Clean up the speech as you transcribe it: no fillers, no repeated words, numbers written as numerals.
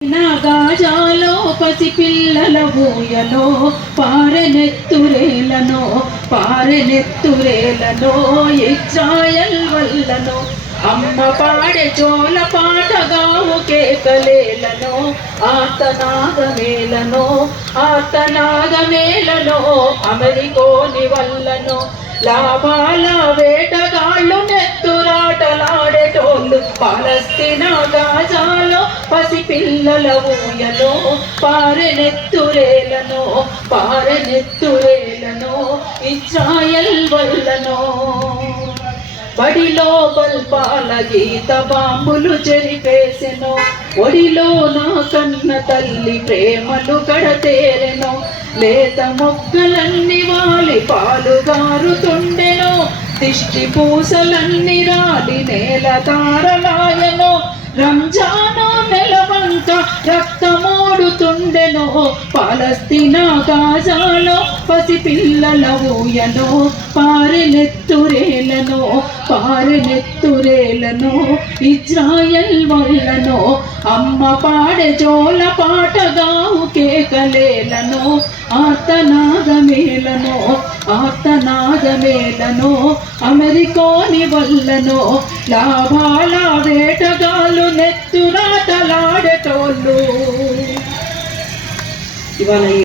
గాజాలో పసిపిల్లల ఊయలో పారెనెత్తురేలను ఇజ్రాయెల్ వల్లను అమ్మ పాడే జోల పాటగావు కేకలేలను ఆర్తనాదమేలను అమెరికోని వల్లను లాభాల వేటగాళ్ళు నెత్తురాటలాడేటోళ్ళు పాలస్తీనా గాజాలో పసిపిల్లల ఊయలో పారెనెత్తురేలను ఇజ్రాయెల్ వల్లను బడిలో బల్పాల గీత బాంబులు చెరిపేసెను ఒడిలో నా కన్న తల్లి ప్రేమలు కడతేరెను లేత మొక్కలన్నీ వాలి పాలుగారుతుండెను దిష్టి పూసలన్నీ రాలి నేల తారలాయను రంజాను నెలవంక రక్తమోడుతుండెను పాలస్తీనా గాజాలో పసిపిల్లల ఊయను పారెనెత్తురేలను ఇజ్రాయెల్ వల్లను అమ్మ పాడే జోల పాటగావు కేకలేలను ఆర్తనాదమేలను అమెరికోని వల్లను లాభాల వేటగాళ్ళు నెత్తురాటలాడేటోళ్ళు ఇవాళ